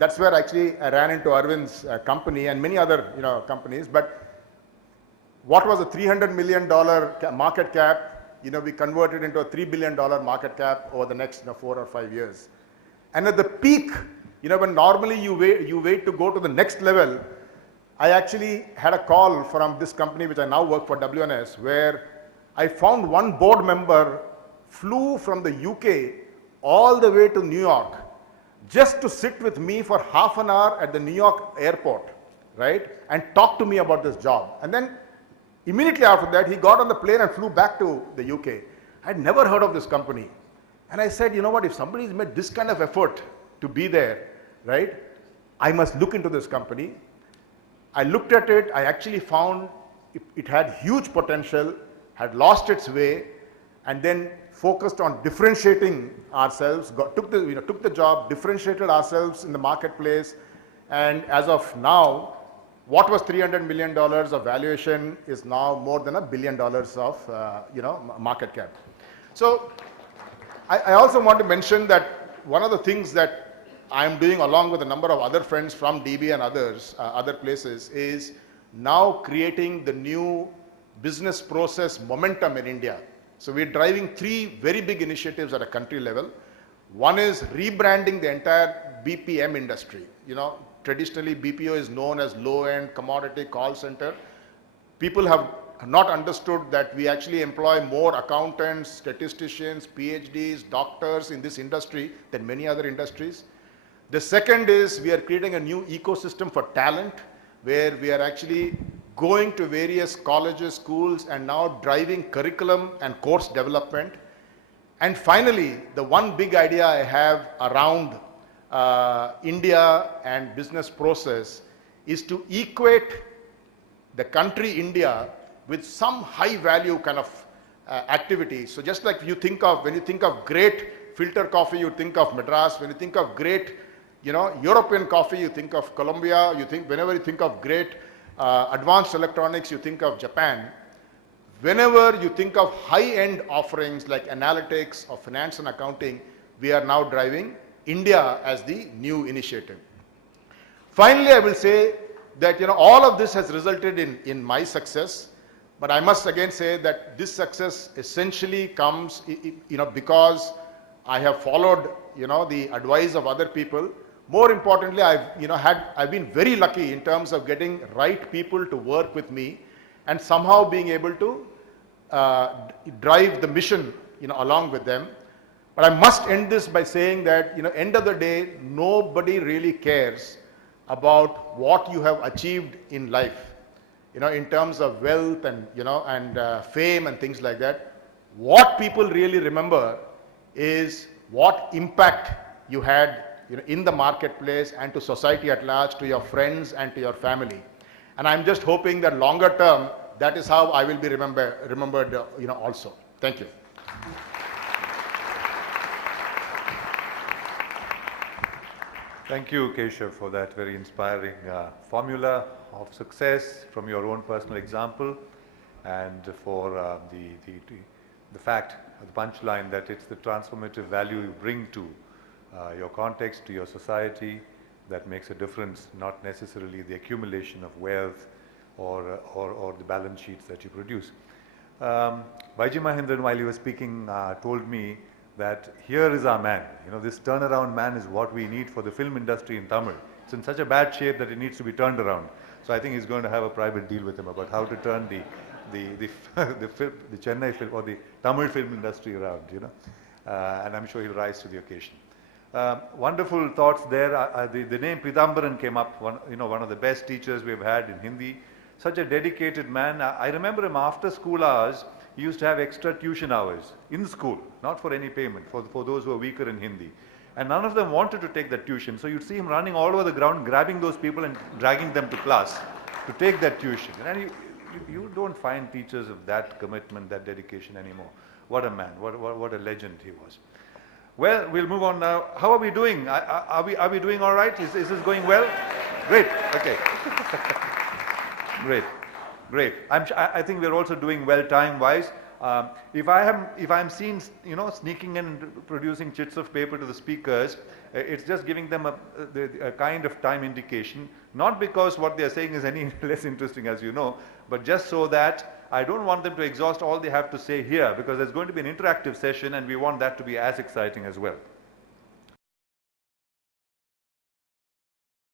that's where actually I ran into Arvind's company and many other companies. But what was a $300 million market cap, we converted into a $3 billion market cap over the next 4 or 5 years. And at the peak, when normally you wait to go to the next level, I actually had a call from this company which I now work for, WNS, where I found one board member flew from the UK all the way to New York just to sit with me for half an hour at the New York airport, right, and talk to me about this job. And then immediately after that, he got on the plane and flew back to the UK. I had never heard of this company. And I said, you know what, if somebody's made this kind of effort to be there, right, I must look into this company. I looked at it, I actually found it had huge potential, had lost its way, and then focused on differentiating ourselves, took the job, differentiated ourselves in the marketplace, and as of now, what was $300 million of valuation is now more than $1 billion of market cap. So I also want to mention that one of the things that I'm doing along with a number of other friends from DB and others, other places, is now creating the new business process momentum in India. So we're driving 3 very big initiatives at a country level. One is rebranding the entire BPM industry. Traditionally BPO is known as low-end commodity call center. People have not understood that we actually employ more accountants, statisticians, PhDs, doctors in this industry than many other industries. The second is we are creating a new ecosystem for talent, where we are actually going to various colleges, schools, and now driving curriculum and course development. And finally, the one big idea I have around India and business process is to equate the country India with some high value kind of activity. So just like when you think of great filter coffee, you think of Madras. When you think of great European coffee, you think of Colombia. Whenever you think of great advanced electronics, you think of Japan. Whenever you think of high-end offerings like analytics or finance and accounting, we are now driving India as the new initiative. Finally, I will say that all of this has resulted in my success, but I must again say that this success essentially comes because I have followed the advice of other people. More importantly, I've been very lucky in terms of getting right people to work with me and somehow being able to drive the mission along with them. But I must end this by saying that end of the day, nobody really cares about what you have achieved in life, in terms of wealth and and fame and things like that. What people really remember is what impact you had in the marketplace and to society at large, to your friends and to your family. And I'm just hoping that longer term, that is how I will be remembered also. Thank you. Thank you, Keshav, for that very inspiring formula of success from your own personal example, and for the fact, the punchline, that it's the transformative value you bring to your context, to your society, that makes a difference, not necessarily the accumulation of wealth or the balance sheets that you produce. Vaiji Mahendran, while he was speaking, told me that here is our man. This turnaround man is what we need for the film industry in Tamil. It's in such a bad shape that it needs to be turned around. So I think he's going to have a private deal with him about how to turn the Chennai film or the Tamil film industry around, and I'm sure he'll rise to the occasion. Wonderful thoughts there. The name Pidambaran came up, one of the best teachers we've had in Hindi. Such a dedicated man. I remember him after school hours. He used to have extra tuition hours in school, not for any payment, for those who are weaker in Hindi. And none of them wanted to take that tuition. So you'd see him running all over the ground, grabbing those people and dragging them to class to take that tuition. And you don't find teachers of that commitment, that dedication anymore. What a man, what a legend he was. Well, we'll move on now. How are we doing? Are we doing all right? Is this going well? Great, okay. Great. I think we're also doing well time-wise. If I'm seen, you know, sneaking in and producing chits of paper to the speakers, it's just giving them a kind of time indication, not because what they are saying is any less interesting, as you know, but just so that I don't want them to exhaust all they have to say here, because there's going to be an interactive session and we want that to be as exciting as well.